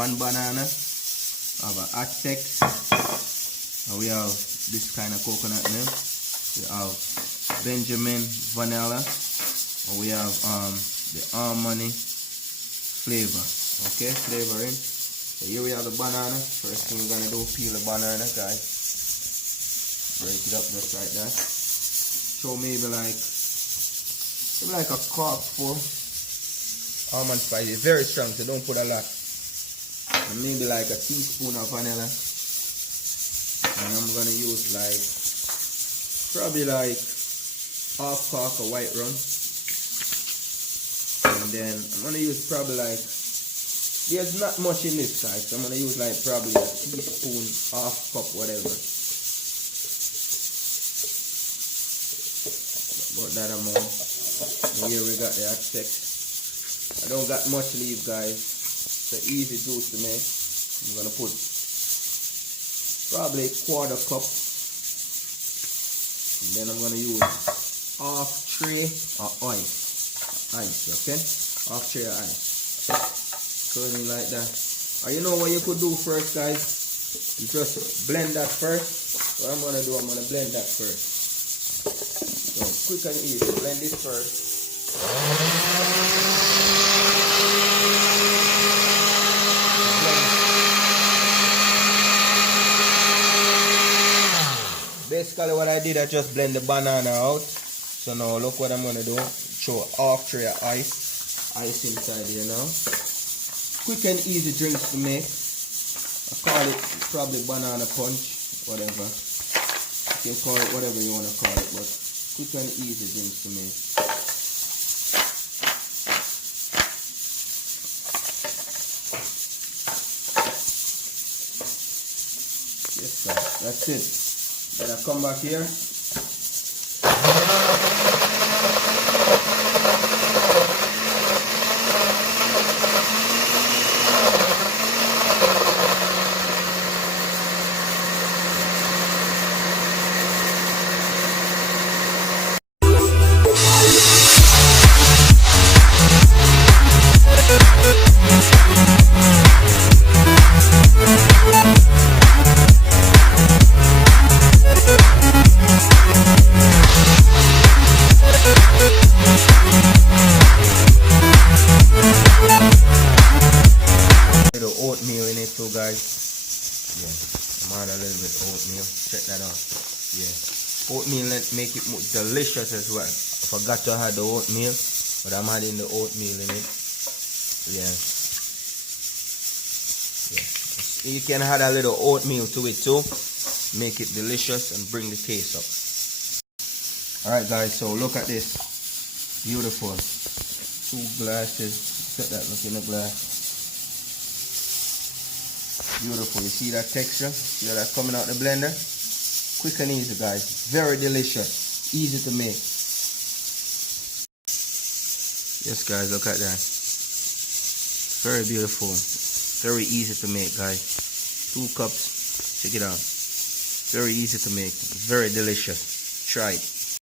one banana, have a Aztec, and we have this kind of coconut milk. We have Benjamin vanilla, and we have the almond flavor. Okay, flavoring. So here we have the banana. First thing we're gonna do, peel the banana, guys. Break it up just like that. So maybe like a cup full almond spice. It's very strong, so don't put a lot. And maybe like a teaspoon of vanilla. And I'm gonna use like probably like half cup of white rum. And then I'm gonna use probably like, there's not much in this size, so I'm gonna use like probably a teaspoon, half cup, whatever. About that amount. And here we got the Aztec. I don't got much leaf, guys. It's an easy juice to make. I'm gonna put probably a quarter cup. And then I'm gonna use half tray of ice, okay? Half tray of ice. Turn it like that. Or you know what you could do first, guys? You just blend that first. What I'm gonna do, I'm gonna blend that first. So quick and easy, blend it first. Basically what I did, I just blend the banana out. So now look what I'm gonna do. Throw half tray of ice inside here now. Quick and easy drinks to make. I call it probably banana punch, whatever. You can call it whatever you want to call it, but quick and easy drinks to make. Yes, sir. That's it. Then I come back here. Oatmeal in it too, guys. Yeah, I'm adding a little bit of oatmeal. Check that out. Yeah, oatmeal make it delicious as well. I forgot to add the oatmeal, but I'm adding the oatmeal in it. Yeah, yeah. You can add a little oatmeal to it too. Make it delicious and bring the taste up. Alright, guys. So look at this. Beautiful. 2 glasses. Set that look in the glass. Beautiful. You see that texture? See how that's coming out the blender? Quick and easy, guys. Very delicious. Easy to make. Yes, guys, look at that. Very beautiful. Very easy to make, guys. 2 cups. Check it out. Very easy to make. Very delicious. Try it.